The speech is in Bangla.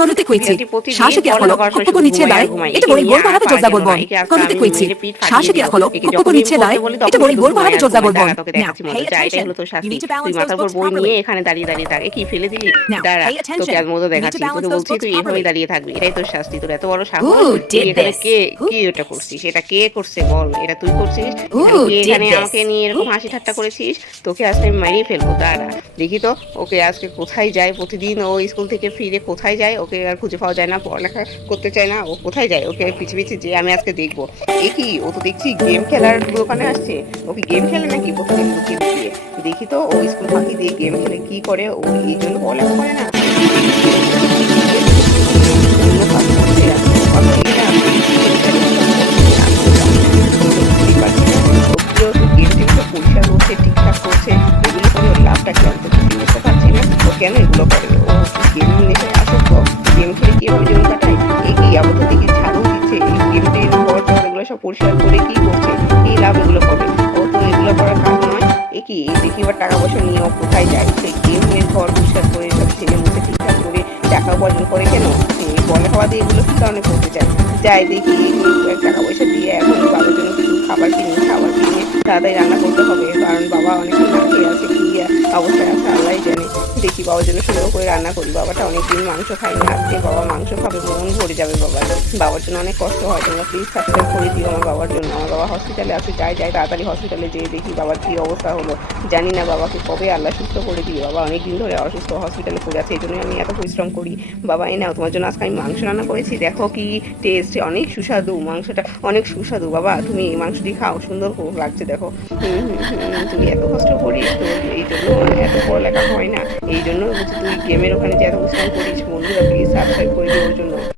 Konuti kuitsi. বিড়ালটি প্রতিদিন Shashi kya পড়ালেখা kholo. করার সময় Kokko শুধু niche ঘুমায় dai. আর ঘুমায়। Ete একে bori নিয়ে bol আর parate পারা jodda গেল না। bolbon. একে আজকে Konuti আমি kuitsi. মেরে পিঠ ফাটিয়ে Shashi দিব। kya kholo. একে Kokko যখনই niche dai. পড়তে বলি Ete তখন bori শুধু bol ঘুমায় parate আর jodda ঘুমায়। bolbon. দাঁড়া তোকে Now দেখাচ্ছি pay মজা। যা এটাই attention. হলো তোর You শাস্তি। need to তুই balance মাথার those উপর books বই নিয়ে properly. এখানে দাঁড়িয়ে থাক। কি ফেলে দিলি? Now দাঁড়া pay তোকে attention. আর মজা You need to দেখাচ্ছি। তোকে balance those বলছি books তুই এভাবেই properly. দাঁড়িয়ে থাকবি। এটাই তোর শাস্তি। তোর এত বড় সাহস, Who তুই did এখানে this? কি এটা করছিস? এটা কে করছে বল? এটা তুই করছিস? এখানে Who কে did এখানে this? আমাকে নিয়ে এরকম হাসি ঠাট্টা করেছিস? তোকে আজকে আমি মেরেই ফেলবো। দাঁড়া দেখি তো ওকে আজকে কোথায় যায়। প্রতিদিন ও স্কুল থেকে ফিরে কোথায় যায়? ওকে আর খুঁজে পাওয়া যায় না, পড়ালেখা করতে চায় না। ও কোথায় যায়? ওকে পিছে পিছে যেয়ে আমি আজকে দেখবো। এ কি, ও তো দেখছি গেম খেলার দোকানে আসছে। ও কি গেম খেলে নাকি প্রতিদিন লুকিয়ে লুকিয়ে? দেখি তো ও স্কুল ফাঁকি দিয়ে গেম খেলে কি করে। ও এই জন্য পড়ালেখা করে না। দেখি তো ও কি করছে। অন্য কাজ করছে। কথা বলি না, পরিষ্কারের কথা করছে। আমি তো জানি না, আমি তো বুঝতেই পারছি না। ও কি, ও তো গেম টেম সব পরিষ্কার করছে, ঠিকঠাক করছে। এগুলো করে ওর লাভটা কি, আমি তো কিছুই বুঝতে পারছি না। ও কেন এগুলো করে? ও কি গেম নেশায় আসক্ত? গেম খেলে কিভাবে জীবন কাটায়? এ কি, আবার তো দেখি ঝাড়ু দিচ্ছে। এই গেম টেম ঘর টর এগুলো সব পরিষ্কার করে কি করছে? এই লাভ এগুলো করে? ও তো এগুলো করার কাজ নয়। এ কি, এই দেখি এবার টাকা পয়সা নিয়ে ও কোথায় যায়? সেই গেমের ঘর পরিষ্কার করে সব ছেলে মুছে ঠিকঠাক করে টাকা উপার্জন করে কেন? এই বলে খাওয়া দিয়ে এগুলো কি কারণে করতে চায়? যাই দেখি টাকা পয়সা দিয়ে এখন বাবার জন্য কিছু খাবার কিনি। খাবার কিনে তাড়াতাড়ি রান্না করতে হবে, কারণ বাবা অনেকক্ষণ না খেয়ে আছে। কি অবস্থায় আছে আল্লাহ জানে। দেখি বাবার জন্য সুন্দর করে রান্না করি। বাবাটা অনেকদিন মাংস খায়নি, আজকে বাবা মাংস খাবে, মন ভরে যাবে বাবার। বাবার জন্য অনেক কষ্ট হয়। তোমরা প্লিজ সাবস্ক্রাইব করে দিও আমার বাবার জন্য। আমার বাবা হসপিটালে আছে। যাই যাই তাড়াতাড়ি হসপিটালে যেয়ে দেখি বাবার কি অবস্থা হলো। জানি না বাবাকে কবে আল্লাহ সুস্থ করে দিও। বাবা অনেকদিন ধরে অসুস্থ, হসপিটালে পড়ে আছে। এই জন্যই আমি এত পরিশ্রম করি। বাবা এই নাও তোমার জন্য আজকে আমি মাংস রান্না করেছি। দেখো কি টেস্ট, অনেক সুস্বাদু। মাংসটা অনেক সুস্বাদু। বাবা তুমি এই মাংসটি খাও, সুন্দর লাগছে দেখো। তুই এত কষ্ট করিস, তোর এই জন্য এত পড়ালেখা হয় না। এই জন্য বুঝি তুই গেমের ওখানে যে এত পরিশ্রম করিস। বন্ধুরা প্লিজ সাবস্ক্রাইব করে দিও ওর জন্য।